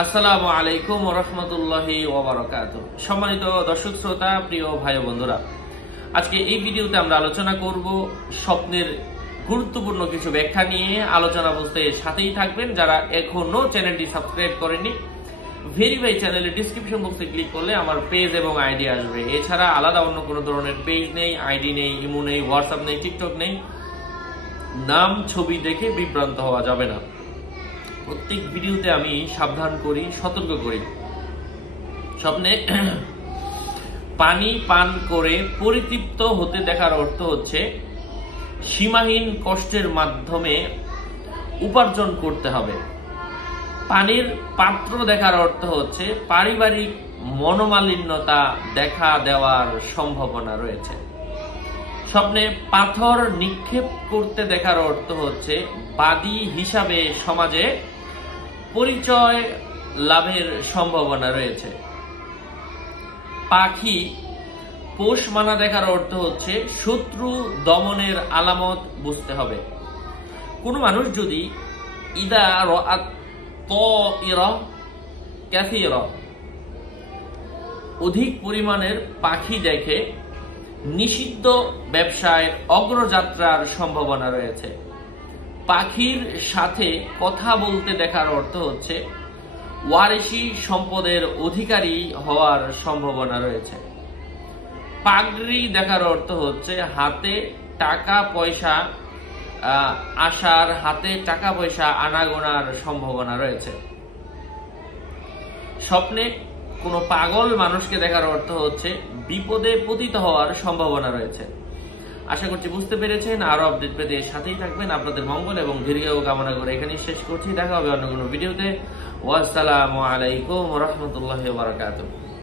আসসালামু আলাইকুম ওয়া রাহমাতুল্লাহি ওয়া বারাকাতুহু। সম্মানিত দর্শক শ্রোতা, প্রিয় ভাই ও বন্ধুরা, আজকে এই ভিডিওতে আমরা আলোচনা করব স্বপ্নের গুরুত্বপূর্ণ কিছু ব্যাখ্যা নিয়ে। আলোচনা বুঝতে সাথেই থাকবেন। যারা এখনো চ্যানেলটি সাবস্ক্রাইব করেননি, ভেরিফাই চ্যানেলের ডেসক্রিপশন বক্সে ক্লিক করলে আমার পেজ এবং আইডি আসবে। এছাড়া আলাদা অন্য কোনো ধরনের পেজ নেই, আইডি নেই, ইমো নেই, হোয়াটসঅ্যাপ নেই, টিকটক নেই। নাম ছবি দেখে বিভ্রান্ত হওয়া যাবে না। প্রত্যেক ভিডিওতে আমি সাবধান করি, সতর্ক করি। স্বপ্নে পানি পান করে পরিতৃপ্ত হতে দেখার অর্থ হচ্ছে সীমাহীন কষ্টের মাধ্যমে উপার্জন করতে হবে। পানির পাত্র দেখার অর্থ হচ্ছে পারিবারিক মনোমালিন্যতা দেখা দেওয়ার সম্ভাবনা রয়েছে। স্বপ্নে পাথর নিক্ষেপ করতে দেখার অর্থ হচ্ছে বাদী হিসাবে সমাজে পরিচয় লাভের সম্ভাবনা রয়েছে। পাখি পোষ মানা দেখার অর্থ হচ্ছে শত্রু দমনের আলামত বুঝতে হবে। কোন মানুষ যদি ইদা রাআত তায়রা কাসীরা অধিক পরিমাণের পাখি দেখে নিষিদ্ধ ব্যবসায় অগ্রযাত্রার সম্ভাবনা রয়েছে। পাখির সাথে কথা বলতে দেখার অর্থ হচ্ছে ওয়ারিশি সম্পদের অধিকারী হওয়ার সম্ভাবনা রয়েছে। পাগড়ি দেখার অর্থ হচ্ছে হাতে টাকা পয়সা আসার, হাতে টাকা পয়সা আনাগোনার সম্ভাবনা রয়েছে। স্বপ্নে কোনো পাগল মানুষকে দেখার অর্থ হচ্ছে বিপদে পতিত হওয়ার সম্ভাবনা রয়েছে। আশা করছি বুঝতে পেরেছেন। আরো আপডেট পেতে সাথেই থাকবেন। আপনাদের মঙ্গল এবং দীর্ঘায়ু কামনা করে এখানেই শেষ করছি। দেখা হবে অন্য কোনো ভিডিওতে। ওয়াসসালামু আলাইকুম ওয়া রাহমাতুল্লাহি ওয়া বারাকাতুহু।